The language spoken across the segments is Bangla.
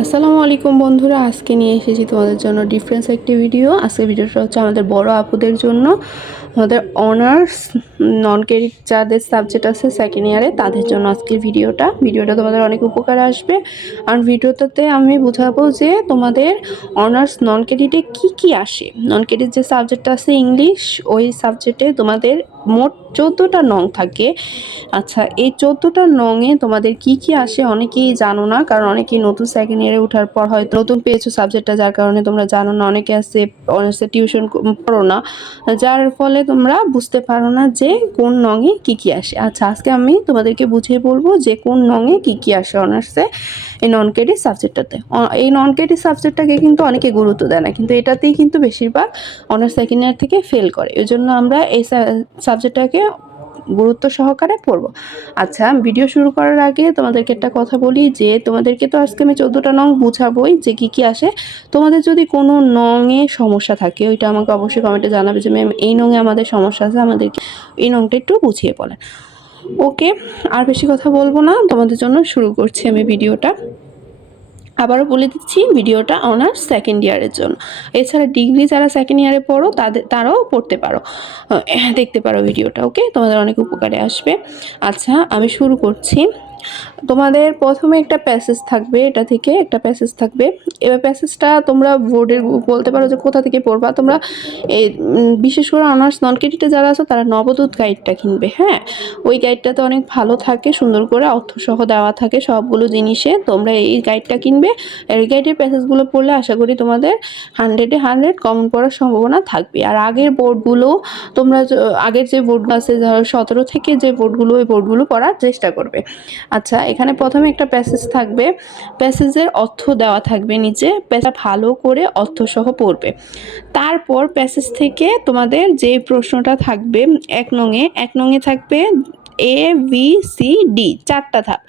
আসসালামু আলাইকুম বন্ধুরা, আজকে নিয়ে এসেছি তোমাদের জন্য ডিফারেন্স একটি ভিডিও। আজকের ভিডিওটা হচ্ছে আমাদের বড় আপুদের জন্য, আমাদের অনার্স নন ক্রেডিট যাদের সাবজেক্ট আছে সেকেন্ড ইয়ারে তাদের জন্য আজকের ভিডিওটা তোমাদের অনেক উপকারে আসবে। আর ভিডিওটাতে আমি বোঝাবো যে তোমাদের অনার্স নন ক্রেডিটে কী আসে। নন ক্রেডিট যে সাবজেক্টটা আছে ইংলিশ, ওই সাবজেক্টে তোমাদের মোট 14টা নং থাকে। আচ্ছা, এই 14টা নংয়ে তোমাদের কি আসে অনেকেই জানো না, কারণ অনেকেই নতুন সেকেন্ড ইয়ারে ওঠার পর হয়তো নতুন পেয়েছো সাবজেক্টটা, যার কারণে তোমরা জানো না। অনেকে আছে অনার্সে টিউশন পড়ো না, যার ফলে তোমরা বুঝতে পারো না যে কোন নংয়ে কি আসে। আচ্ছা, আজকে আমি তোমাদেরকে বুঝিয়ে বলবো যে কোন নংয়ে কি আসে অনার্সে এই নন ক্রেডিট সাবজেক্টটাতে। এই নন ক্রেডিট সাবজেক্টটাকে কিন্তু অনেকে গুরুত্ব দেয় না, কিন্তু এটাতেই কিন্তু বেশিরভাগ অনার্স সেকেন্ড ইয়ার থেকে ফেল করে। এই জন্য আমরা এই সাবজেক্টটাকে গুরুত্ব সহকারে পড়ব। আচ্ছা, ভিডিও শুরু করার আগে তোমাদেরকে একটা কথা বলি যে তোমাদেরকে তো আজকে আমি 14টা নং বুঝাবোই যে কি আসে। তোমাদের যদি কোনো নংয়ে সমস্যা থাকে ওইটা আমাকে অবশ্যই কমেন্টে জানাবে যে ম্যাম এই নংয়ে আমাদের সমস্যা আছে, আমাদেরকে এই নংটা একটু বুঝিয়ে বলেন। ওকে, আর বেশি কথা বলবো না, তোমাদের জন্য শুরু করছি আমি ভিডিওটা। আবারও বলে দিচ্ছি, ভিডিওটা অনার্স সেকেন্ড ইয়ারের জন্য। এছাড়া ডিগ্রি যারা সেকেন্ড ইয়ারে পড়ো তারাও পড়তে পারো, দেখতে পারো ভিডিওটা। ওকে, তোমাদের অনেক উপকারে আসবে। আচ্ছা, আমি শুরু করছি। তোমাদের প্রথমে একটা প্যাসেজ থাকবে, এটা থেকে একটা প্যাসেজ থাকবে। এবার প্যাসেজটা তোমরা বোর্ডের বলতে পারো যে কোথা থেকে পড়বা তোমরা। এই বিশেষ করে অনার্স নন ক্রেডিটে যারা আছো তারা নবদূত গাইডটা কিনবে। হ্যাঁ, ওই গাইডটাতে অনেক ভালো থাকে, সুন্দর করে অর্থসহ দেওয়া থাকে সবগুলো জিনিসে। তোমরা এই গাইডটা কিনবে। এই গাইডের প্যাসেজগুলো পড়লে আশা করি তোমাদের 100-এ 100 কমন পড়ার সম্ভাবনা থাকবে। আর আগের বোর্ডগুলো তোমরা আগের যে বোর্ডগুলো আছে 17 থেকে যে বোর্ডগুলো, ওই বোর্ডগুলো পড়ার চেষ্টা করবে। আচ্ছা, এখানে প্রথমে একটা প্যাসেজ থাকবে, প্যাসেজের অর্থ দেওয়া থাকবে নিচে, প্যাসেজটা ভালো করে অর্থসহ পড়বে। তারপর প্যাসেজ থেকে তোমাদের যে প্রশ্নটা থাকবে এক নংয়ে থাকবে ABCD 4টা ধাপ।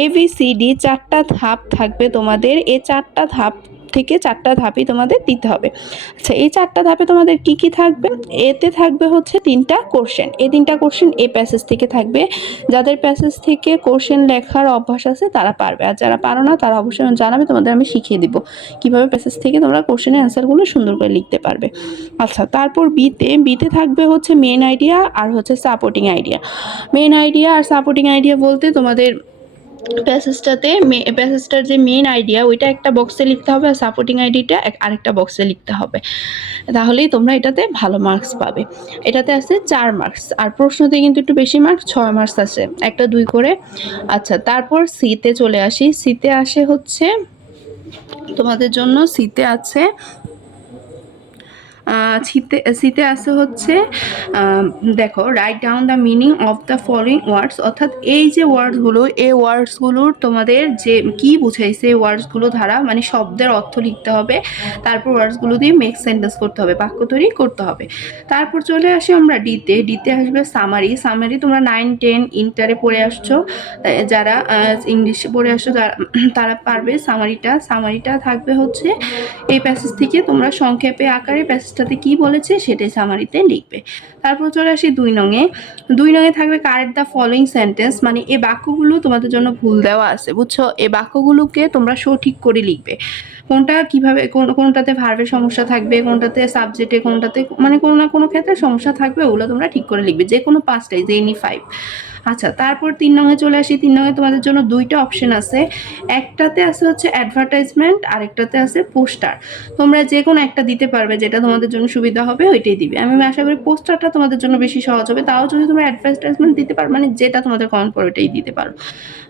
ABCD 4টা ধাপ থাকবে তোমাদের। এই 4টা ধাপ থেকে 4টা ধাপই তোমাদের দিতে হবে। আচ্ছা, এই 4টা ধাপে তোমাদের কি থাকবে? এতে থাকবে হচ্ছে 3টা কোশ্চেন। এই 3টা কোশ্চেন এই প্যাসেজ থেকে থাকবে। যাদের প্যাসেজ থেকে কোশ্চেন লেখার অভ্যাস আছে তারা পারবে, আর যারা পারো না তারা অবশ্যই জানাবে, তোমাদের আমি শিখিয়ে দিব কিভাবে প্যাসেজ থেকে তোমরা কোশ্চেনের অ্যান্সারগুলো সুন্দর করে লিখতে পারবে। আচ্ছা, তারপর বিতে থাকবে হচ্ছে মেইন আইডিয়া আর হচ্ছে সাপোর্টিং আইডিয়া। মেইন আইডিয়া আর সাপোর্টিং আইডিয়া বলতে তোমাদের প্যাসেজটার যে মেইন আইডিয়া ওইটা একটা বক্সে লিখতে হবে, আর সাপোর্টিং আইডিটা আরেকটা বক্সে লিখতে হবে। তাহলেই তোমরা এটাতে ভালো মার্কস পাবে। এটাতে আছে 4 মার্কস, আর প্রশ্নতে কিন্তু একটু বেশি মার্কস, 6 মার্কস আছে, একটা 2 করে। আচ্ছা, তারপর সিতে চলে আসি। সিতে আসে হচ্ছে তোমাদের জন্য, সিতে আছে সিতে আছে হচ্ছে দেখো, write down the meaning of the following words. অর্থাৎ এই যে ওয়ার্ডসগুলো, এই ওয়ার্ডসগুলোর তোমাদের যে কি বুঝাইছে এই ওয়ার্ডসগুলো ধারা, মানে শব্দের অর্থ লিখতে হবে। তারপর ওয়ার্ডসগুলো দিয়ে মেক সেন্টেন্স করতে হবে, বাক্য তৈরি করতে হবে। তারপর চলে আসি আমরা ডিতে আসবে সামারি। তোমরা 9-10 ইন্টারে পড়ে আসছো, যারা ইংলিশে পড়ে আসছো তারা পারবে। সামারিটা থাকবে হচ্ছে এই প্যাসেজ থেকে তোমরা সংক্ষেপে আকারে প্যাসেজটাতে কি বলেছে সেটাই সামারিতে লিখবে। তারপর চলে আসি 2 নংয়ে থাকবে কারেক্ট দ্য ফলোয়িং সেন্টেন্স, মানে এই বাক্যগুলো তোমাদের জন্য ভুল দেওয়া আছে, বুঝছো? এই বাক্যগুলোকে তোমরা সঠিক করে লিখবে। কোনটা কিভাবে, কোনটাতে ভার্বের সমস্যা থাকবে, কোনটাতে সাবজেক্টে, কোনটাতে মানে কোনো না কোনো ক্ষেত্রে সমস্যা থাকবে, ওগুলো তোমরা ঠিক করে লিখবে, যে কোনো 5টাই, যে এনি 5। আচ্ছা, তারপর 3 নংয়ে চলে আসি। 3 নংয়ে তোমাদের জন্য 2টা অপশন আছে। একটাতে আছে হচ্ছে অ্যাডভার্টাইজমেন্ট, আর একটাতে আছে পোস্টার। তোমরা যে কোনো একটা দিতে পারবে, যেটা তোমাদের জন্য সুবিধা হবে ওইটাই দিবে। আমি আশা করি পোস্টারটা তোমাদের জন্য বেশি সহজ হবে। তাও যদি তোমরা অ্যাডভার্টাইজমেন্ট দিতে পারো, মানে যেটা তোমাদের কমন পড়ে ওইটাই দিতে পারো।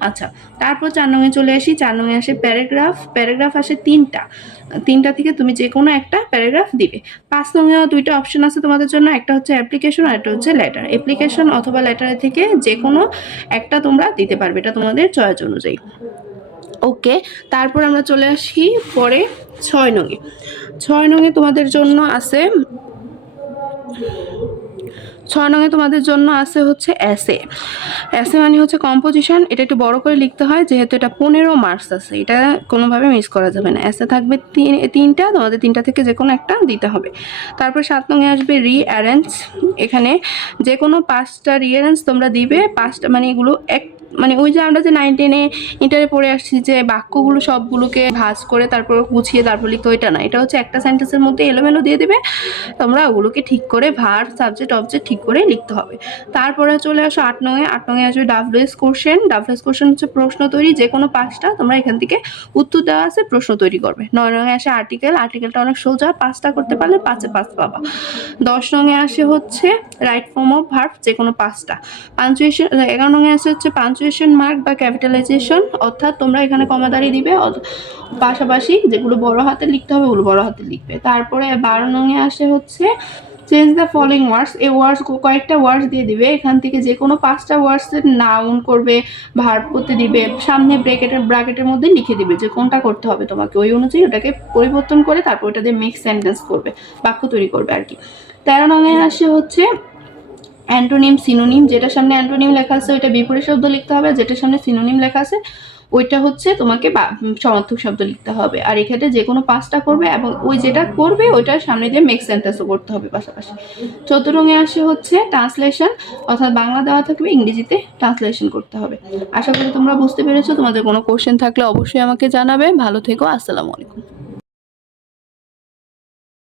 আচ্ছা, তারপর 4 নংয়ে চলে আসি। 4 নংয়ে আসে প্যারাগ্রাফ আসে 3টা থেকে তুমি যে কোনো একটা প্যারাগ্রাফ দিবে। 5 নংয়েও 2টা অপশন আছে তোমাদের জন্য, একটা হচ্ছে অ্যাপ্লিকেশন আর একটা হচ্ছে লেটার। অ্যাপ্লিকেশন অথবা লেটার থেকে যে কোনো একটা তোমরা দিতে পারবে, এটা তোমাদের চয়েস অনুযায়ী। ওকে, তারপর আমরা চলে আসি পরে 6 নংয়ে তোমাদের জন্য আছে 6 নংয়ে তোমাদের জন্য আছে হচ্ছে এসে মানে হচ্ছে কম্পোজিশন। এটা একটু বড় করে লিখতে হয়, যেহেতু এটা 15 মার্কস আছে, এটা কোনোভাবে মিস করা যাবে না। এসে থাকবে 3টা, তোমাদের 3টা থেকে যে কোনো একটা দিতে হবে। তারপর 7 নংয়ে আসবে রিঅ্যারেঞ্জ। এখানে যে কোনো 5টা রিঅ্যারেঞ্জ তোমরা দিবে। 5টা মানে এগুলো মানে ওই যে আমরা যে 9-10-এ ইন্টারে পড়ে আসছি যে বাক্যগুলো সবগুলোকে ভাঁজ করে তারপর গুছিয়ে তারপর লিখতে, ওইটা না। এটা হচ্ছে একটা সেন্টেন্সের মধ্যে এলোমেলো দিয়ে দেবে, তোমরা ওগুলোকে ঠিক করে ভার্ব সাবজেক্ট অবজেক্ট ঠিক করে লিখতে হবে। তারপরে চলে আসো 8 নং-এ। 8 নং-এ আসবে ডাব্লিউএস কোশ্চেন। ডাব্লিউএস কোশ্চেন হচ্ছে প্রশ্ন তৈরি, যে কোনো 5টা তোমরা এখান থেকে উত্তর দেওয়া আছে প্রশ্ন তৈরি করবে। 9 নং-এ আসে আর্টিকেল। আর্টিকেলটা অনেক সোজা, 5টা করতে পারলে 5-এ 5 পাবা। 10 নং-এ আসে হচ্ছে রাইট ফর্ম অফ ভার্ব, যে কোনো 5টা। পাঞ্চুয়েশন 11 নং-এ আসে হচ্ছে পাঞ্চুয়েশন মার্ক বা ক্যাপিটালাইজেশন, অর্থাৎ তোমরা এখানে কমাদারি দিবে, পাশাপাশি যেগুলো বড় হাতে লিখতে হবে ওগুলো বড় হাতে লিখবে। তারপরে 12 নং-এ আসে হচ্ছে চেঞ্জ দ্য ফলোইং ওয়ার্ডস। এই ওয়ার্ডস কয়েকটা ওয়ার্ডস দিয়ে দিবে, এখান থেকে যে কোনো 5টা ওয়ার্ডসের নাউন করবে, ভার্ব করতে দিবে, সামনে ব্র্যাকেটের মধ্যে লিখে দিবে যে কোনটা করতে হবে তোমাকে, ওই অনুযায়ী ওটাকে পরিবর্তন করে তারপর ওটা দিয়ে মিক্স সেন্টেন্স করবে, বাক্য তৈরি করবে আর কি। 13 নং-এ আসে হচ্ছে অ্যান্টোনিম সিনোনিম। যেটার সামনে অ্যান্টোনিম লেখা আছে ওইটা বিপরীত শব্দ লিখতে হবে, যেটার সামনে সিনোনিম লেখা আছে ওইটা হচ্ছে তোমাকে সমার্থক শব্দ লিখতে হবে। আর এক্ষেত্রে যে কোনো 5টা করবে এবং ওই যেটা করবে ওইটার সামনে দিয়ে মেক সেন্টেন্সও করতে হবে পাশাপাশি। 14 নং-এ আসে হচ্ছে ট্রান্সলেশন, অর্থাৎ বাংলা দেওয়া থাকবে ইংরেজিতে ট্রান্সলেশন করতে হবে। আশা করি তোমরা বুঝতে পেরেছো। তোমাদের কোনো কোশ্চেন থাকলে অবশ্যই আমাকে জানাবে। ভালো থেকো, আসসালামু আলাইকুম।